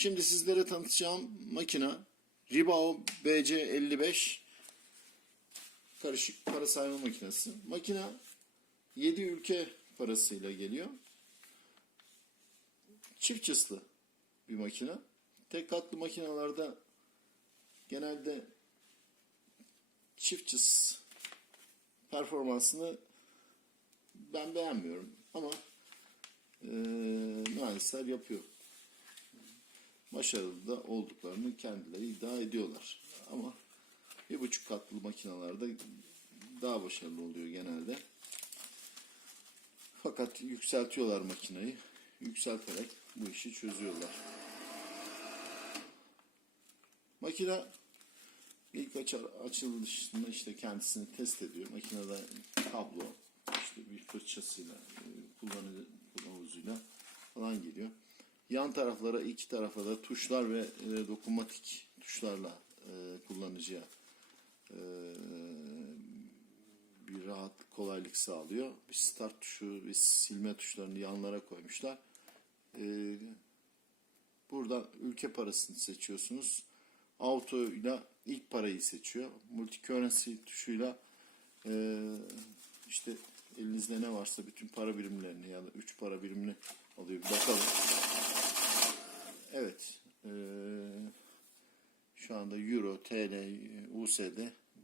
Şimdi sizlere tanıtacağım makine Ribao BC55 karışık para sayma makinesi. Makine 7 ülke parasıyla geliyor. Çift çıslı bir makine. Tek katlı makinalarda genelde çift çiz performansını ben beğenmiyorum ama e, mühendisler yapıyor. Başarılı da olduklarını kendileri iddia ediyorlar. Ama bir buçuk katlı makinalarda daha başarılı oluyor genelde. Fakat yükseltiyorlar makinayı. Yükselterek bu işi çözüyorlar. Makine ilk açar, açılışında işte kendisini test ediyor. Makinede kablo, işte bir fırçasıyla, e, kullanıcı kılavuzuyla falan geliyor. Yan taraflara iki tarafa da tuşlar ve e, dokunmatik tuşlarla e, kullanıcıya e, bir rahat kolaylık sağlıyor. Bir start tuşu, bir silme tuşlarını yanlara koymuşlar. E, buradan ülke parasını seçiyorsunuz. Auto ile ilk parayı seçiyor. Multi currency tuşuyla e, işte elinizde ne varsa bütün para birimlerini ya da 3 para birimini alıyor. Bir bakalım. Evet. e, şu anda Euro, TL, USD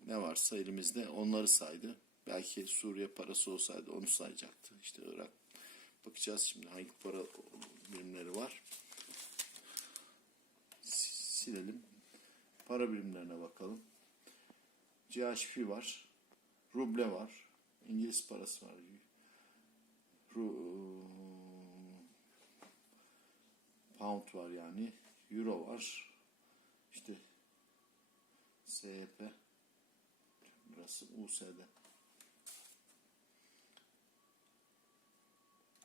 ne varsa elimizde onları saydı. Belki Suriye parası olsaydı onu sayacaktı. İşte Irak. Bakacağız şimdi hangi para birimleri var. Silelim. Para birimlerine bakalım. CHP var. Ruble var. İngiliz parası var. Pound var yani. Euro var. İşte SYP burası USD.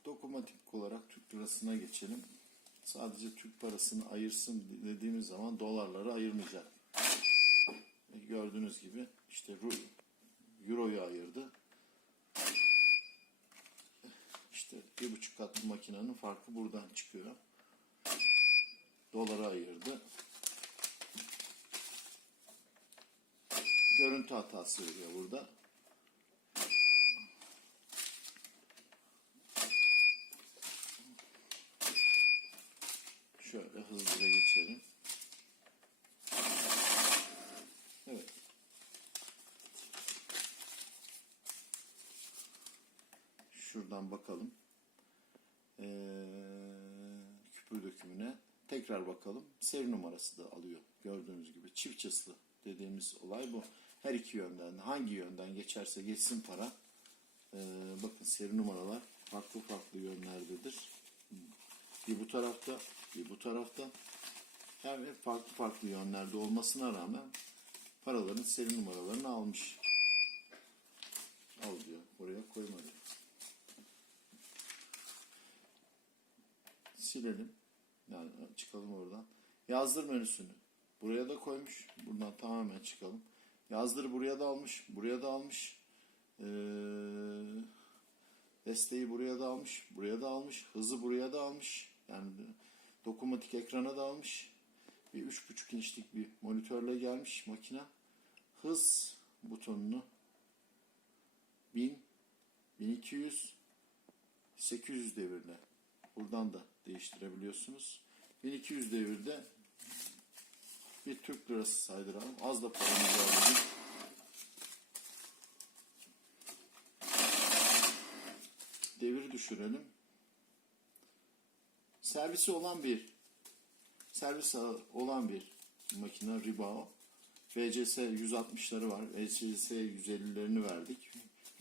Dokunmatik olarak Türk lirasına geçelim. Sadece Türk parasını ayırsın dediğimiz zaman dolarları ayırmayacak. Gördüğünüz gibi işte Euro'yu ayırdı. İşte bir buçuk katlı makinenin farkı buradan çıkıyor. Dolara ayırdı. Görüntü hatası veriyor burada. Şöyle hızlıca geçelim. Evet. Şuradan bakalım. Ee, küpür dökümüne tekrar bakalım. Seri numarası da alıyor. Gördüğünüz gibi çift çıslı dediğimiz olay bu. Her iki yönden hangi yönden geçerse geçsin para. Ee, bakın seri numaralar farklı farklı yönlerdedir. Bir bu tarafta, bir bu tarafta. Yani farklı farklı yönlerde olmasına rağmen paraların seri numaralarını almış. Al diyor. Oraya koymadı. Silelim. Yani çıkalım oradan. Yazdır menüsünü. Buraya da koymuş. Buradan tamamen çıkalım. Yazdır buraya da almış. Buraya da almış. Ee, desteği buraya da almış. Buraya da almış. Hızı buraya da almış. Yani dokunmatik ekrana da almış. Bir 3.5 inçlik bir monitörle gelmiş makine. Hız butonunu 1000, 1200, 800 devirle buradan da değiştirebiliyorsunuz. 1200 devirde bir Türk lirası saydıralım. Az da paramız var bugün. Devir düşürelim. Servisi olan bir servis olan bir makine Ribao. VCS 160'ları var. VCS 150'lerini verdik.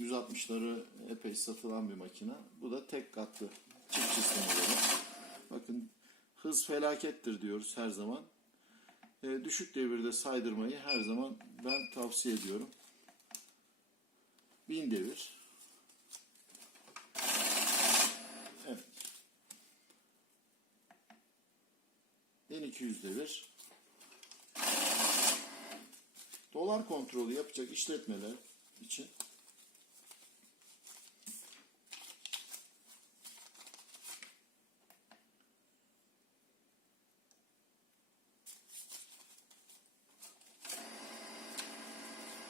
160'ları epey satılan bir makine. Bu da tek katlı çizgi modeli. Bakın hız felakettir diyoruz her zaman. E, düşük devirde saydırmayı her zaman ben tavsiye ediyorum. 1000 devir. Evet. 1200 devir. Dolar kontrolü yapacak işletmeler için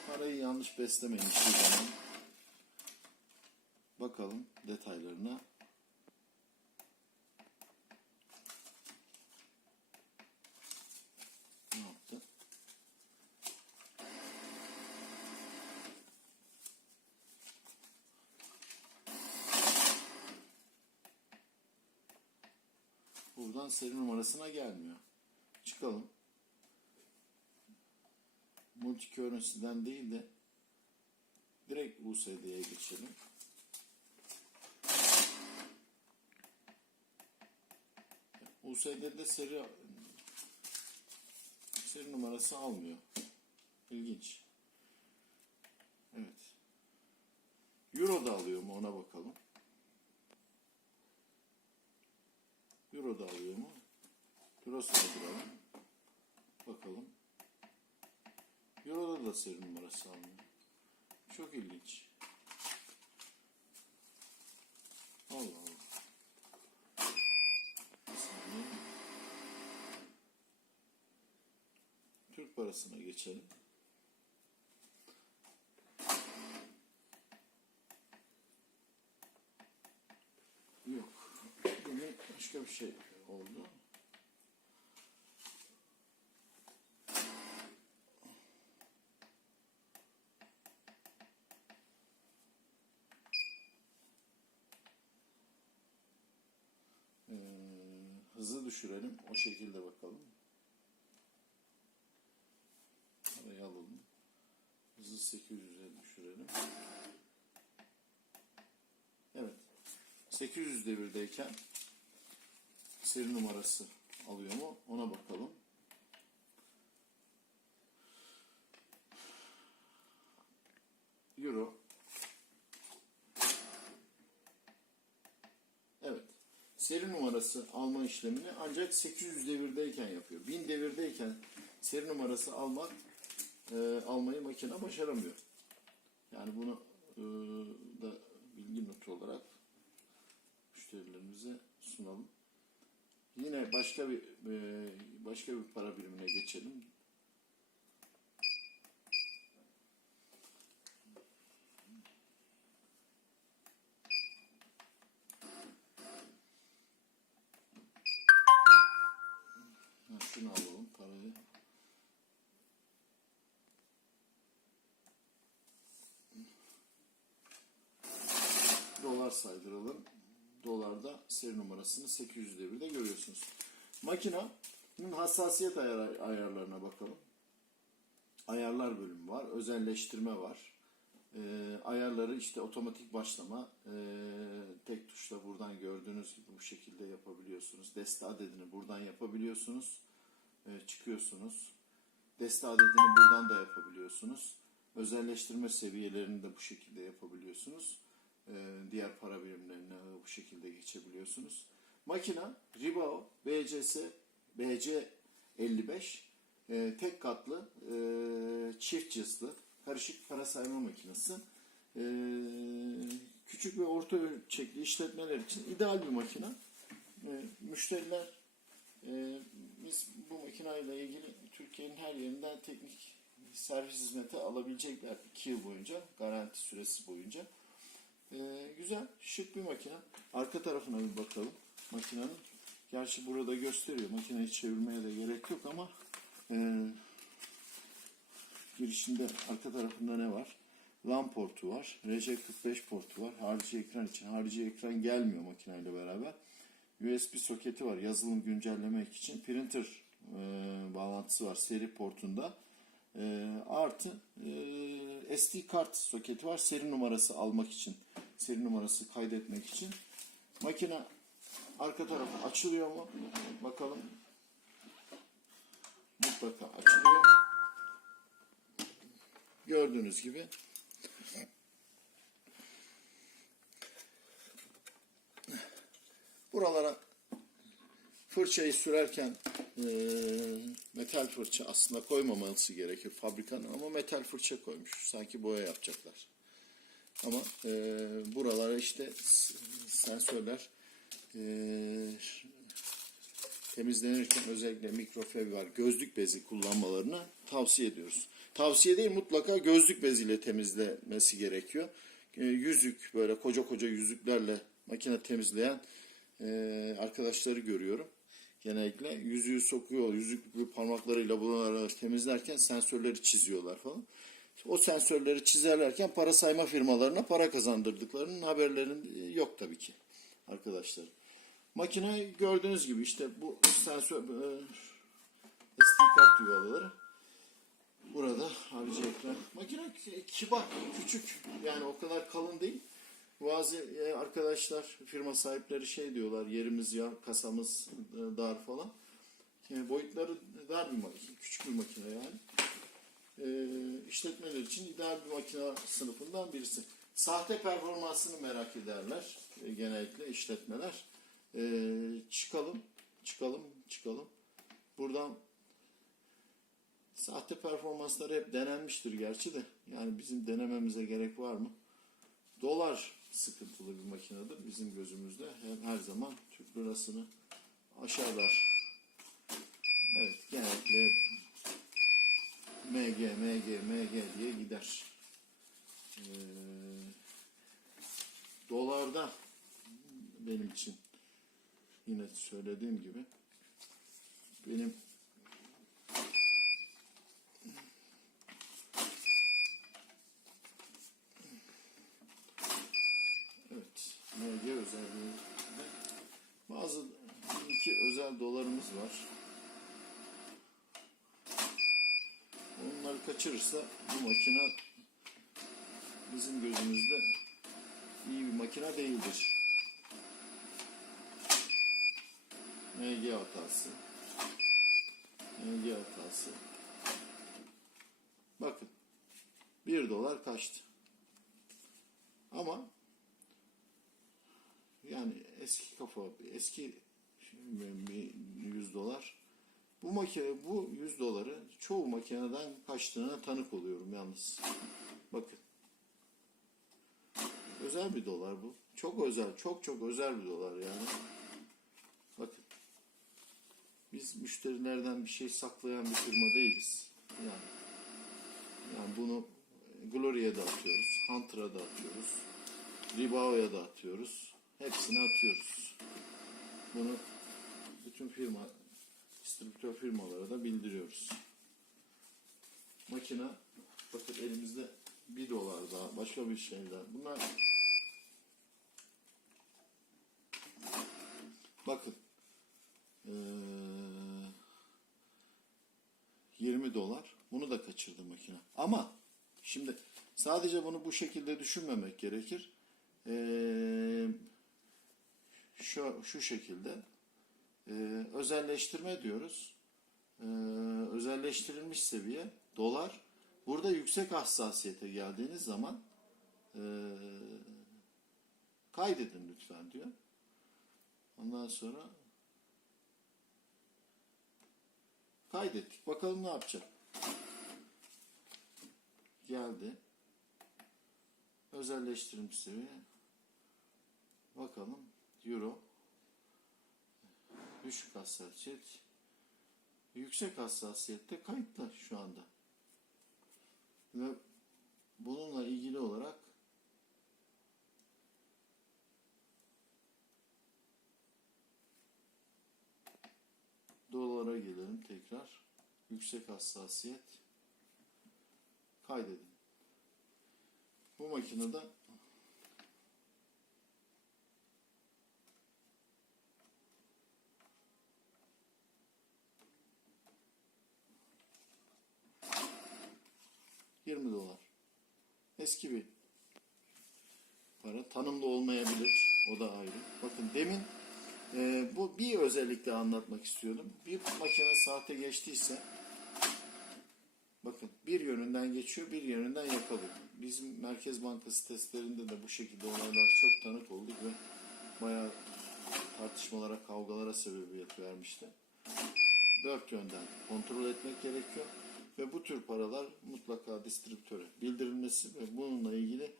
Parayı yanlış beslemeyin hiçbir zaman. Bakalım detaylarına. Ne yaptı? Buradan seri numarasına gelmiyor. Çıkalım. Multi currency'den değil de direkt USD'ye geçelim. USD'de seri seri numarası almıyor. İlginç. Evet. Euro da alıyor mu ona bakalım. Euro da alıyor mu? Eurosuna duralım. Bakalım. Euro'da da seri numarası almıyor. Çok ilginç. Allah Allah. Türk parasına geçelim. Yok. Yine başka bir şey oldu. Hızı düşürelim. O şekilde bakalım. Parayı alalım. Hızı 800'e düşürelim. Evet. 800 devirdeyken seri numarası alıyor mu? Ona bakalım. Euro. Evet. Seri numarası alma işlemini ancak 800 devirdeyken yapıyor. 1000 devirdeyken seri numarası almak e, almayı makine başaramıyor. Yani bunu e, da bilgi notu olarak müşterilerimize sunalım. Yine başka bir e, başka bir para birimine geçelim. Saydıralım. Dolarda seri numarasını 800 devirde görüyorsunuz. Makinenin hassasiyet ayar, ayarlarına bakalım. Ayarlar bölümü var. Özelleştirme var. Ee, ayarları işte otomatik başlama. Ee, tek tuşla buradan gördüğünüz gibi bu şekilde yapabiliyorsunuz. Deste adedini buradan yapabiliyorsunuz. Ee, çıkıyorsunuz. Deste adedini buradan da yapabiliyorsunuz. Özelleştirme seviyelerini de bu şekilde yapabiliyorsunuz. Ee, diğer para birimlerine bu şekilde geçebiliyorsunuz. Makina Ribao BCS BC 55 e, tek katlı e, çift cızlı karışık para sayma makinesi. E, küçük ve orta ölçekli işletmeler için ideal bir makine. E, müşteriler e, biz bu makineyle ilgili Türkiye'nin her yerinden teknik servis hizmeti alabilecekler 2 yıl boyunca, garanti süresi boyunca. Ee, güzel, şık bir makine. Arka tarafına bir bakalım makinenin. Gerçi burada gösteriyor. Makineyi çevirmeye de gerek yok ama e, girişinde arka tarafında ne var? LAN portu var. RJ45 portu var. Harici ekran için. Harici ekran gelmiyor makineyle beraber. USB soketi var yazılım güncellemek için. Printer e, bağlantısı var seri portunda. E, artı e, SD kart soketi var seri numarası almak için. Seri numarası kaydetmek için. Makine arka tarafı açılıyor mu? Bakalım. Mutlaka açılıyor. Gördüğünüz gibi buralara fırçayı sürerken e, metal fırça aslında koymaması gerekir fabrikanın ama metal fırça koymuş. Sanki boya yapacaklar. Ama e, buralara işte sensörler e, temizlenirken özellikle mikrofiber gözlük bezi kullanmalarını tavsiye ediyoruz. Tavsiye değil mutlaka gözlük beziyle temizlemesi gerekiyor. E, yüzük böyle koca koca yüzüklerle makine temizleyen e, arkadaşları görüyorum. Genellikle yüzüğü sokuyor, yüzük parmaklarıyla bunları temizlerken sensörleri çiziyorlar falan. O sensörleri çizerlerken para sayma firmalarına para kazandırdıklarının haberlerin yok tabii ki arkadaşlar. Makine gördüğünüz gibi işte bu sensör e, SD kart yuvaları. Burada harici ekran. Makine kibar, küçük. Yani o kadar kalın değil. Bazı e, arkadaşlar, firma sahipleri şey diyorlar, yerimiz ya, kasamız e, dar falan. Yani boyutları dar bir makine, küçük bir makine yani. E, işletmeler için ideal bir makine sınıfından birisi. Sahte performansını merak ederler e, genellikle işletmeler. E, çıkalım, çıkalım, çıkalım. Buradan sahte performansları hep denenmiştir gerçi de. Yani bizim denememize gerek var mı? Dolar sıkıntılı bir makinedir bizim gözümüzde. Her, her zaman Türk lirasını aşağılar. Evet genellikle MG, MG, MG diye gider. Ee, dolarda benim için yine söylediğim gibi benim Evet, MG özelliği. Bazı iki özel dolarımız var. Kaçırırsa bu makine bizim gözümüzde iyi bir makine değildir. MG hatası. MG hatası. Bakın. 1 dolar kaçtı. Ama yani eski kafa, eski bir 100 dolar. Bu makine, bu 100 doları çoğu makineden kaçtığına tanık oluyorum yalnız. Bakın. Özel bir dolar bu. Çok özel, çok çok özel bir dolar yani. Bakın. Biz müşterilerden bir şey saklayan bir firma değiliz. Yani, yani bunu Gloria'ya da atıyoruz, Hunter'a da atıyoruz, Ribao'ya da atıyoruz. Hepsini atıyoruz. Bunu bütün firma, distribütör firmalara da bildiriyoruz. Makine, bakın elimizde bir dolar daha, başka bir şeyler. Bunlar bakın ee, 20 dolar. Bunu da kaçırdı makine. Ama şimdi sadece bunu bu şekilde düşünmemek gerekir. Ee, şu, şu şekilde ee, özelleştirme diyoruz. Ee, özelleştirilmiş seviye dolar. Burada yüksek hassasiyete geldiğiniz zaman ee, kaydedin lütfen diyor. Ondan sonra kaydettik. Bakalım ne yapacak. Geldi. Özelleştirilmiş seviye. Bakalım. Euro. Düşük hassasiyet. Yüksek hassasiyette kayıtlı şu anda. Ve bununla ilgili olarak dolara gelelim tekrar. Yüksek hassasiyet kaydedin. Bu makinede ...20 dolar. Eski bir para. Tanımlı olmayabilir. O da ayrı. Bakın demin e, bu bir özellikle anlatmak istiyordum. Bir makine saate geçtiyse bakın bir yönünden geçiyor bir yönünden yakalıyor. Bizim Merkez Bankası testlerinde de bu şekilde olaylar çok tanık olduk ve bayağı tartışmalara, kavgalara sebebiyet vermişti. Dört yönden kontrol etmek gerekiyor ve bu tür paralar mutlaka distribütöre bildirilmesi ve bununla ilgili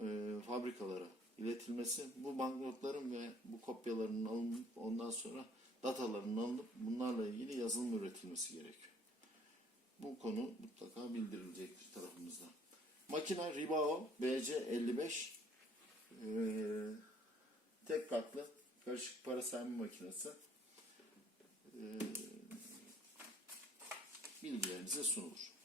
e, fabrikalara iletilmesi, bu banknotların ve bu kopyalarının alınıp ondan sonra datalarının alınıp bunlarla ilgili yazılım üretilmesi gerekiyor. Bu konu mutlaka bildirilecektir tarafımızdan. Makine Ribao BC55 ee, tek katlı karışık para sayma makinesi ee, bilgilerinize sunulur.